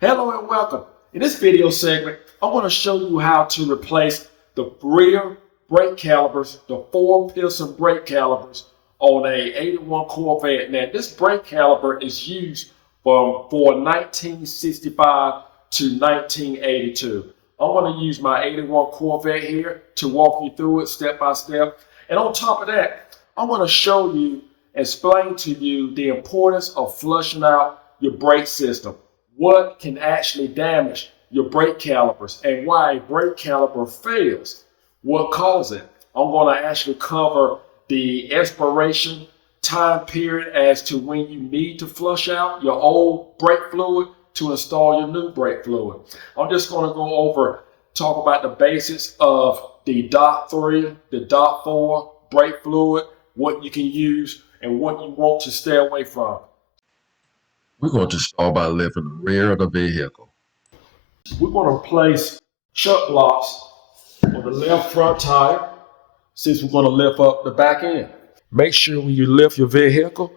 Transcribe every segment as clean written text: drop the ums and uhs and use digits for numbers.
Hello and welcome. In this video segment, I'm going to show you how to replace the rear brake calipers, the 4-piston brake calipers on a 81 Corvette. Now, this brake caliper is used for 1965 to 1982. I'm going to use my 81 Corvette here to walk you through it step by step. And on top of that, I'm going to show you, explain to you the importance of flushing out your brake system. What can actually damage your brake calipers and why a brake caliper fails. What causes it? I'm going to actually cover the expiration time period as to when you need to flush out your old brake fluid to install your new brake fluid. I'm just going to go over, talk about the basics of the DOT 3, the DOT 4 brake fluid, what you can use and what you want to stay away from. We're going to start by lifting the rear of the vehicle. We're going to place chuck blocks on the left front tire since we're going to lift up the back end. Make sure when you lift your vehicle,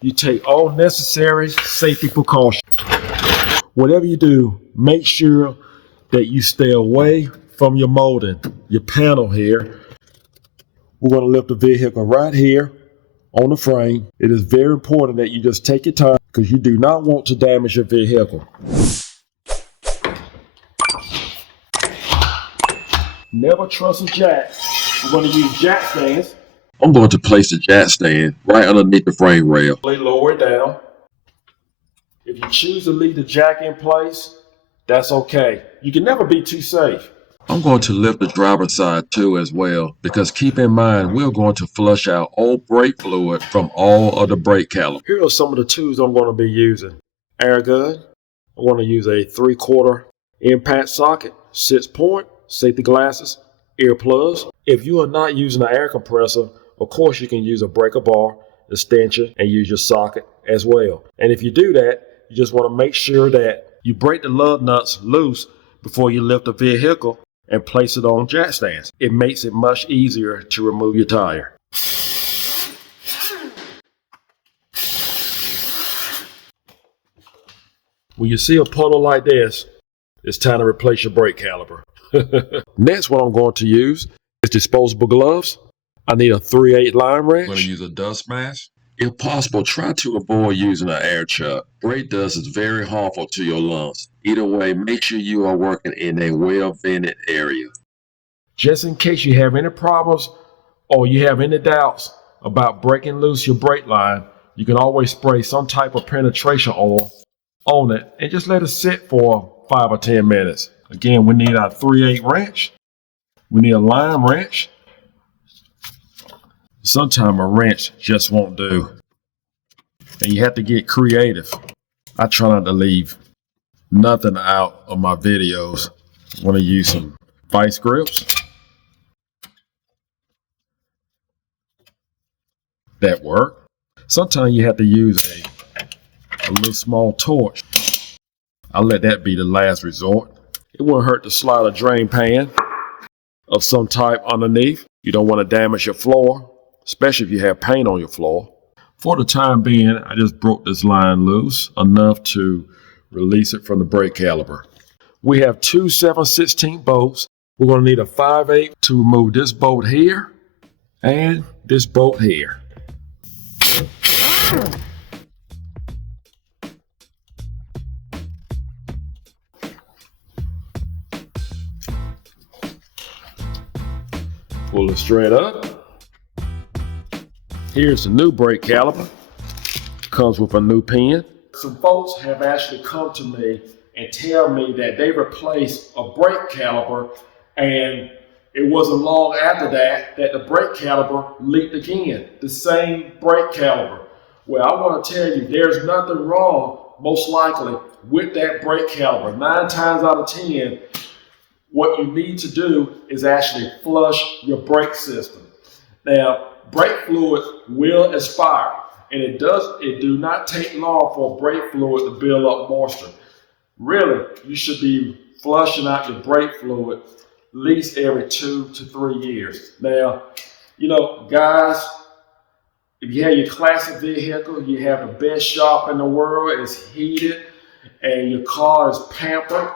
you take all necessary safety precautions. Whatever you do, make sure that you stay away from your molding, your panel here. We're going to lift the vehicle right here on the frame. It is very important that you just take your time because you do not want to damage your vehicle. Never trust a jack. We're going to use jack stands. I'm going to place the jack stand right underneath the frame rail. Lower it down. If you choose to leave the jack in place, that's okay. You can never be too safe. I'm going to lift the driver's side too as well because keep in mind we're going to flush out old brake fluid from all of the brake calipers. Here are some of the tools I'm going to be using. Air gun. I want to use a 3/4 impact socket, 6-point, safety glasses, earplugs. If you are not using an air compressor, of course you can use a breaker bar, extension, and use your socket as well. And if you do that, you just want to make sure that you break the lug nuts loose before you lift the vehicle and place it on jack stands. It makes it much easier to remove your tire. When you see a puddle like this, it's time to replace your brake caliper. Next, what I'm going to use is disposable gloves. I need a 3/8 lime wrench. I'm going to use a dust mask. If possible, try to avoid using an air chuck. Brake dust is very harmful to your lungs. Either way, make sure you are working in a well-vented area. Just in case you have any problems or you have any doubts about breaking loose your brake line, you can always spray some type of penetration oil on it and just let it sit for 5 or 10 minutes. Again, we need our 3/8 wrench. We need a lime wrench. Sometimes a wrench just won't do. And you have to get creative. I try not to leave nothing out of my videos. I want to use some vice grips. That work. Sometimes you have to use a little small torch. I let that be the last resort. It won't hurt to slide a drain pan of some type underneath. You don't want to damage your floor, especially if you have paint on your floor. For the time being, I just broke this line loose enough to release it from the brake caliper. We have two 7/16 bolts. We're going to need a 5/8 to remove this bolt here and this bolt here. Pull it straight up. Here's the new brake caliper. Comes with a new pin. Some folks have actually come to me and tell me that they replaced a brake caliper and it wasn't long after that the brake caliper leaked again. The same brake caliper. Well, I want to tell you, there's nothing wrong, most likely, with that brake caliper. 9 times out of 10, what you need to do is actually flush your brake system. Now, brake fluid will expire, and it do not take long for brake fluid to build up moisture. Really, you should be flushing out your brake fluid at least every 2 to 3 years. Now, you know, guys, if you have your classic vehicle, you have the best shop in the world, it's heated, and your car is pampered,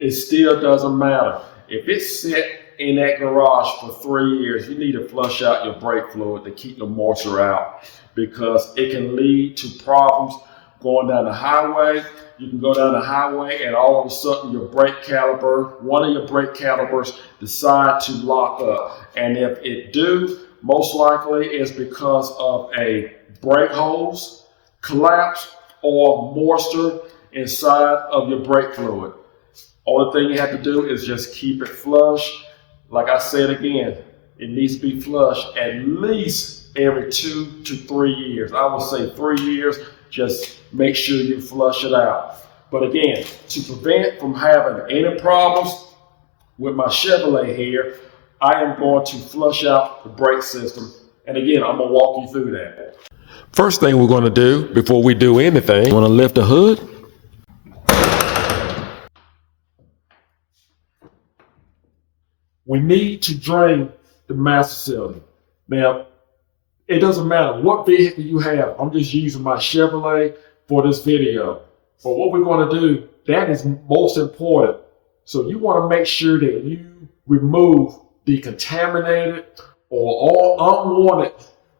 it still doesn't matter. If it's set in that garage for 3 years, you need to flush out your brake fluid to keep the moisture out, because it can lead to problems going down the highway. You can go down the highway and all of a sudden your brake caliper, one of your brake calipers decide to lock up. And if it do, most likely it's because of a brake hose collapse or moisture inside of your brake fluid. Only thing you have to do is just keep it flush. Like I said again, it needs to be flushed at least every 2 to 3 years. I would say 3 years, just make sure you flush it out. But again, to prevent from having any problems with my Chevrolet here, I am going to flush out the brake system. And again, I'm gonna walk you through that. First thing we're going to do before we do anything, we're going to lift the hood. We need to drain the master cylinder. Now, it doesn't matter what vehicle you have. I'm just using my Chevrolet for this video. But what we're going to do, that is most important. So you want to make sure that you remove the contaminated or unwanted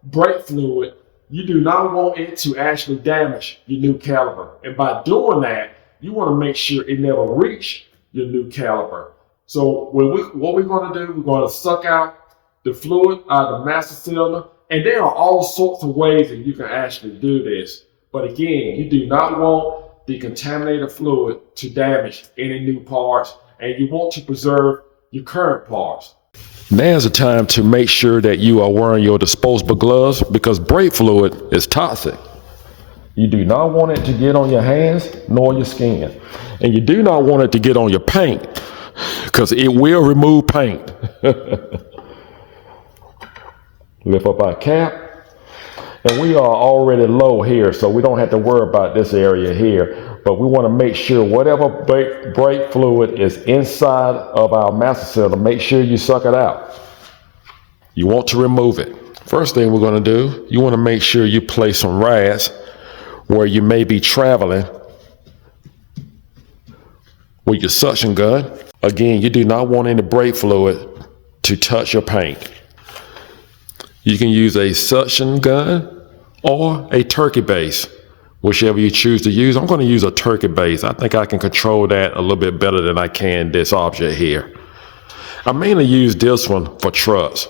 brake fluid. You do not want it to actually damage your new caliper. And by doing that, you want to make sure it never reach your new caliper. So what we're going to do, we're going to suck out the fluid out of the master cylinder. And there are all sorts of ways that you can actually do this. But again, you do not want the contaminated fluid to damage any new parts, and you want to preserve your current parts. Now's the time to make sure that you are wearing your disposable gloves, because brake fluid is toxic. You do not want it to get on your hands nor your skin. And you do not want it to get on your paint, because it will remove paint. Lift up our cap. And we are already low here, so we don't have to worry about this area here. But we want to make sure whatever brake fluid is inside of our master cylinder, make sure you suck it out. You want to remove it. First thing we're going to do, you want to make sure you place some rads where you may be traveling with your suction gun. Again, you do not want any brake fluid to touch your paint. You can use a suction gun or a turkey base, whichever you choose to use. I'm going to use a turkey base. I think I can control that a little bit better than I can this object here. I mainly use this one for trucks.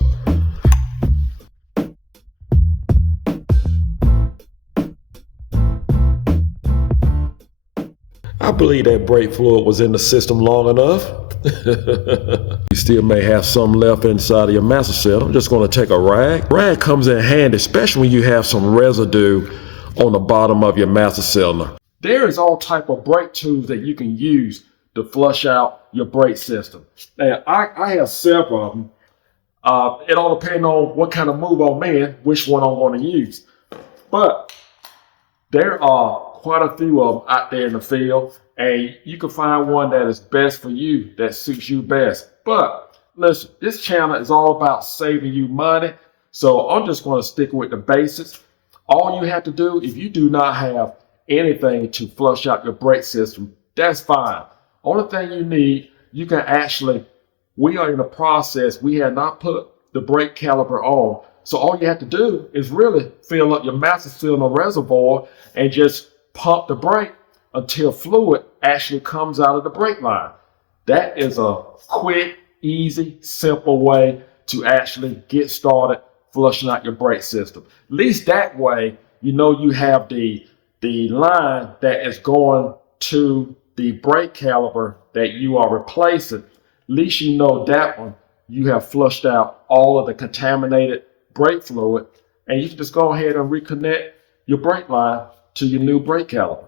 I believe that brake fluid was in the system long enough. You still may have some left inside of your master cylinder. I'm just going to take a rag. Rag comes in handy, especially when you have some residue on the bottom of your master cylinder. There is all type of brake tools that you can use to flush out your brake system. Now, I have several of them. It all depends on what kind of move I'm in, which one I'm going to use. But there are quite a few of them out there in the field, and you can find one that is best for you, that suits you best. But listen, this channel is all about saving you money, so I'm just going to stick with the basics. All you have to do, if you do not have anything to flush out your brake system, that's fine. Only thing you need, you can actually, we are in the process, we have not put the brake caliper on. So all you have to do is really fill up your master cylinder reservoir and just pump the brake until fluid actually comes out of the brake line. That is a quick, easy, simple way to actually get started flushing out your brake system. At least that way, you know you have the line that is going to the brake caliper that you are replacing. At least you know that one, you have flushed out all of the contaminated brake fluid, and you can just go ahead and reconnect your brake line to your new brake caliper.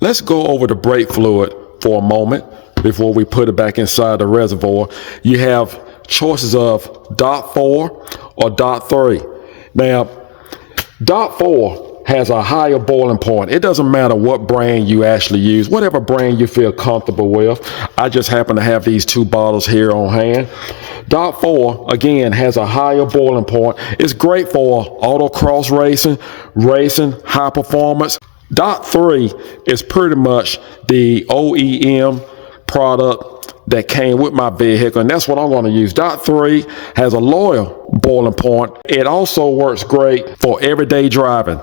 Let's go over the brake fluid for a moment before we put it back inside the reservoir. You have choices of DOT 4 or DOT 3. Now, DOT 4 has a higher boiling point. It doesn't matter what brand you actually use, whatever brand you feel comfortable with. I just happen to have these two bottles here on hand. DOT 4, again, has a higher boiling point. It's great for autocross racing, high performance. Dot 3 is pretty much the OEM product that came with my vehicle, and that's what I'm going to use. Dot 3 has a loyal boiling point. It also works great for everyday driving.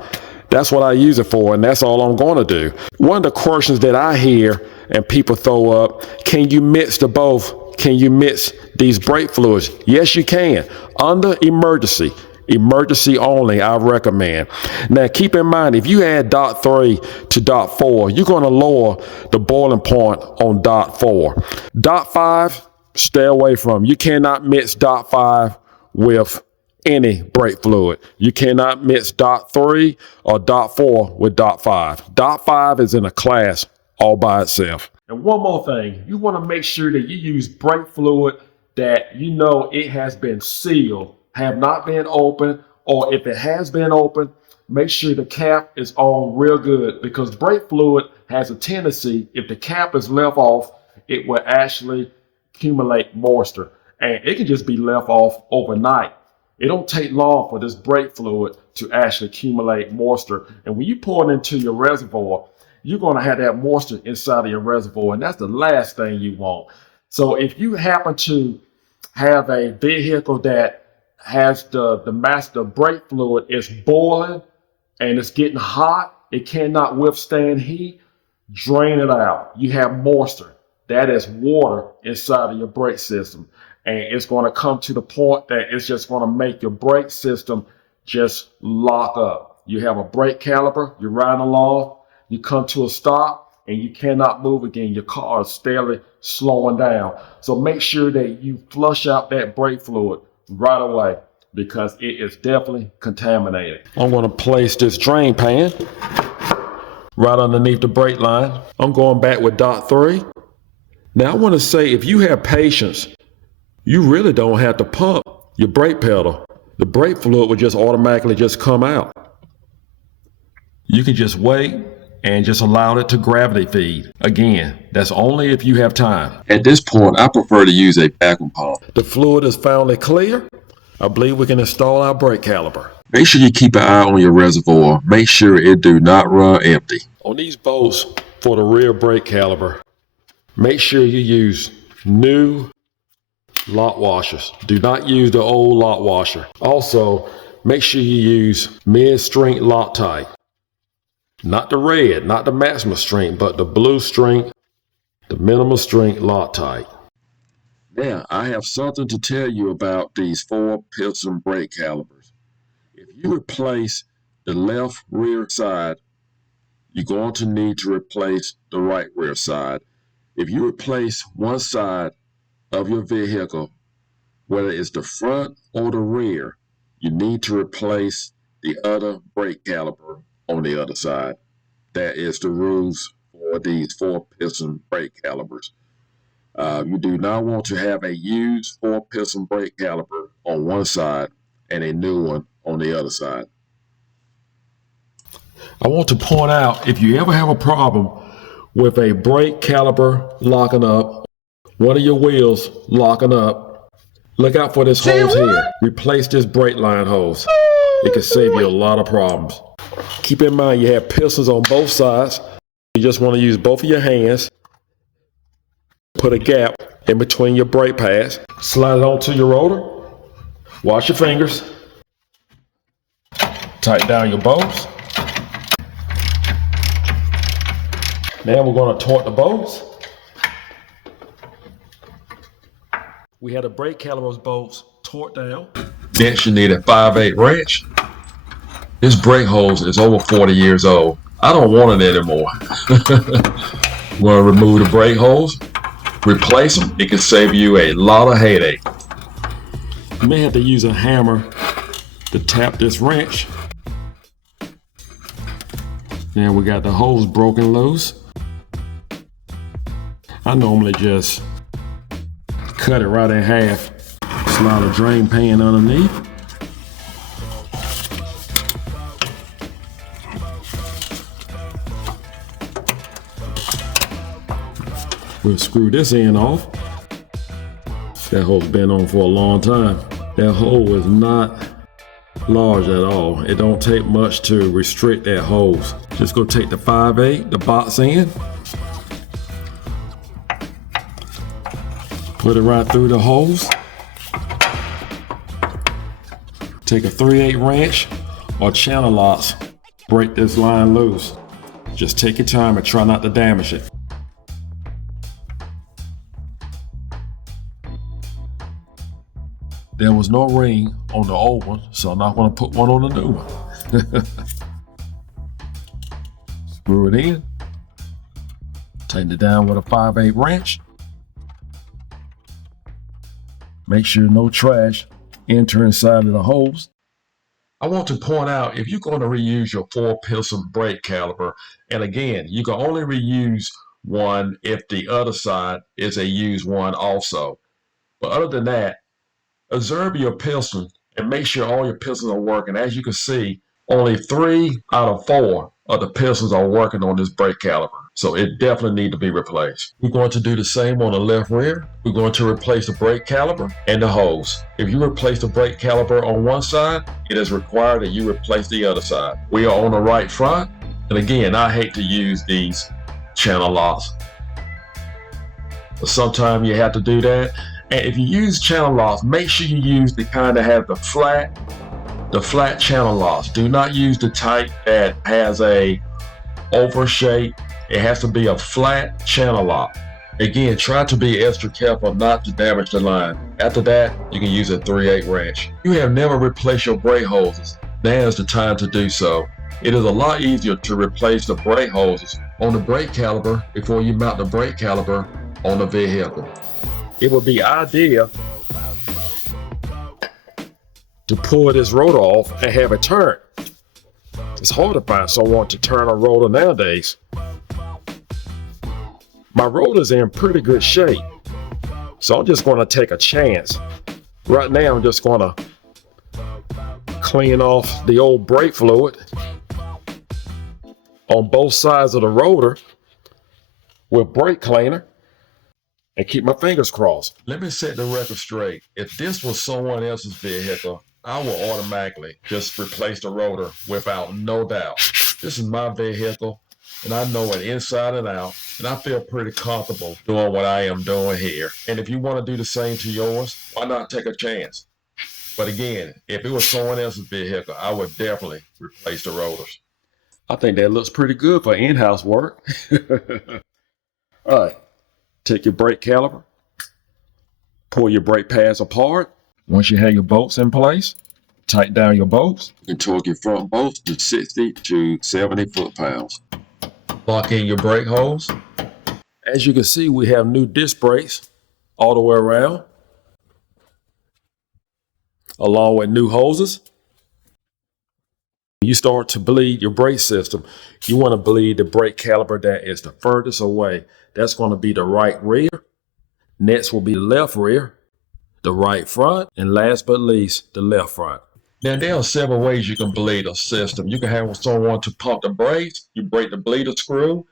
That's what I use it for, and that's all I'm going to do. One of the questions that I hear and people throw up, can you mix the both? Can you mix these brake fluids? Yes, you can. Under emergency only, I recommend. Now, keep in mind, if you add dot 3 to dot 4, you're going to lower the boiling point on dot 4. Dot 5, stay away from. You cannot mix dot 5 with any brake fluid. You cannot mix dot 3 or dot 4 with dot 5. Dot 5 is in a class all by itself. And one more thing, you want to make sure that you use brake fluid that you know it has been sealed, have not been open, or if it has been open, make sure the cap is on real good, because brake fluid has a tendency, if the cap is left off, it will actually accumulate moisture, and it can just be left off overnight. It don't take long for this brake fluid to actually accumulate moisture, and when you pour it into your reservoir, you're going to have that moisture inside of your reservoir, and that's the last thing you want. So if you happen to have a vehicle that has the master brake fluid is boiling and it's getting hot, it cannot withstand heat, drain it out. You have moisture. That is water inside of your brake system. And it's going to come to the point that it's just going to make your brake system just lock up. You have a brake caliper, you're riding along, you come to a stop and you cannot move again. Your car is steadily slowing down. So make sure that you flush out that brake fluid right away, because it is definitely contaminated. I'm going to place this drain pan right underneath the brake line. I'm going back with dot 3. Now I want to say, if you have patience, you really don't have to pump your brake pedal. The brake fluid will just automatically just come out. You can just wait and just allow it to gravity feed. Again, that's only if you have time. At this point, I prefer to use a vacuum pump. The fluid is finally clear. I believe we can install our brake caliper. Make sure you keep an eye on your reservoir. Make sure it do not run empty. On these bolts for the rear brake caliper, make sure you use new lock washers. Do not use the old lock washer. Also, make sure you use mid-strength Loctite. Not the red, not the maximum strength, but the blue strength, the minimum strength Loctite. Now, I have something to tell you about these 4-piston brake calipers. If you replace the left rear side, you're going to need to replace the right rear side. If you replace one side of your vehicle, whether it's the front or the rear, you need to replace the other brake caliper on the other side. That is the rules for these 4-piston brake calipers. You do not want to have a used 4-piston brake caliper on one side and a new one on the other side. I want to point out, if you ever have a problem with a brake caliper locking up, one of your wheels locking up, look out for this hose here. Replace this brake line hose. It can save you a lot of problems. Keep in mind, you have pistons on both sides. You just want to use both of your hands. Put a gap in between your brake pads. Slide it onto your rotor. Wash your fingers. Tighten down your bolts. Now we're going to torque the bolts. We had the brake caliper's bolts torqued down. Next, you need a 5/8 wrench. This brake hose is over 40 years old. I don't want it anymore. We're going to remove the brake hose, replace them. It can save you a lot of headache. You may have to use a hammer to tap this wrench. Now we got the hose broken loose. I normally just cut it right in half, slide a drain pan underneath. We'll screw this end off. That hole's been on for a long time. That hole is not large at all. It don't take much to restrict that hose. Just go take the 5/8, the box end, put it right through the hose. Take a 3/8 wrench or channel locks, break this line loose. Just take your time and try not to damage it. There was no ring on the old one, so I'm not going to put one on the new one. Screw it in. Tighten it down with a 5/8 wrench. Make sure no trash enter inside of the hose. I want to point out, if you're going to reuse your 4-piston brake caliper, and again, you can only reuse one if the other side is a used one also. But other than that, observe your piston and make sure all your pistons are working. As you can see, only 3 out of 4 of the pistons are working on this brake caliper. So it definitely needs to be replaced. We're going to do the same on the left rear. We're going to replace the brake caliper and the hose. If you replace the brake caliper on one side, it is required that you replace the other side. We are on the right front. And again, I hate to use these channel locks, but sometimes you have to do that. And if you use channel locks, make sure you use the kind that have the flat channel locks. Do not use the type that has a oval shape. It has to be a flat channel lock. Again, try to be extra careful not to damage the line. After that, you can use a 3/8 wrench. You have never replaced your brake hoses. Now is the time to do so. It is a lot easier to replace the brake hoses on the brake caliper before you mount the brake caliper on the vehicle. It would be ideal to pull this rotor off and have it turn. It's hard to find someone to turn a rotor nowadays. My rotor's in pretty good shape, so I'm just going to take a chance. Right now, I'm just going to clean off the old brake fluid on both sides of the rotor with brake cleaner and keep my fingers crossed. Let me set the record straight. If this was someone else's vehicle, I will automatically just replace the rotor without no doubt. This is my vehicle, and I know it inside and out, and I feel pretty comfortable doing what I am doing here. And if you want to do the same to yours, why not take a chance? But again, if it was someone else's vehicle, I would definitely replace the rotors. I think that looks pretty good for in-house work. All right, take your brake caliper, pull your brake pads apart. Once you have your bolts in place, tighten down your bolts. You can torque your front bolts to 60 to 70 foot-pounds. Lock in your brake hose. As you can see, we have new disc brakes all the way around, along with new hoses. When you start to bleed your brake system, you want to bleed the brake caliper that is the furthest away. That's going to be the right rear. Next will be the left rear, the right front, and last but least, the left front. Now, there are several ways you can bleed a system. You can have someone to pump the brakes. You break the bleeder screw,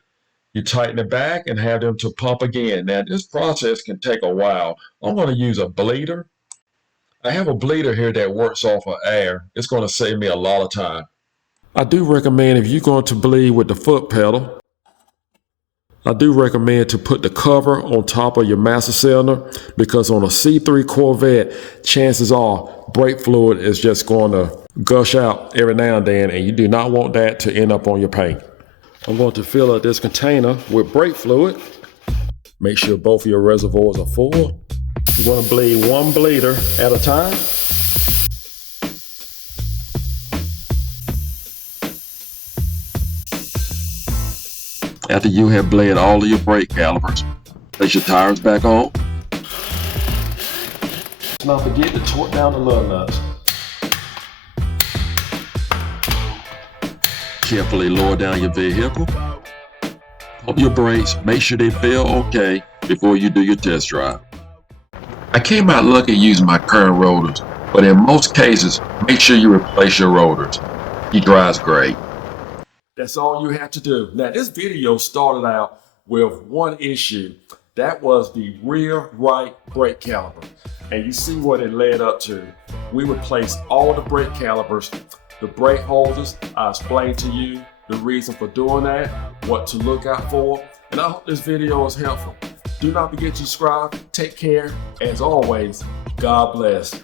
you tighten it back, and have them to pump again. Now, this process can take a while. I'm going to use a bleeder. I have a bleeder here that works off of air. It's going to save me a lot of time. I do recommend, if you're going to bleed with the foot pedal, I do recommend to put the cover on top of your master cylinder, because on a C3 Corvette, chances are brake fluid is just going to gush out every now and then, and you do not want that to end up on your paint. I'm going to fill up this container with brake fluid. Make sure both of your reservoirs are full. You're going to bleed one bleeder at a time. After you have bled all of your brake calipers, place your tires back on. Let's not forget to torque down the lug nuts. Carefully lower down your vehicle. Pump your brakes, make sure they feel okay before you do your test drive. I came out lucky using my current rotors, but in most cases, make sure you replace your rotors. He drives great. That's all you have to do. Now, this video started out with one issue. That was the rear right brake caliper. And you see what it led up to. we replace all the brake calipers, the brake hoses. I explained to you the reason for doing that, what to look out for, and I hope this video is helpful. Do not forget to subscribe. Take care. As always, God bless.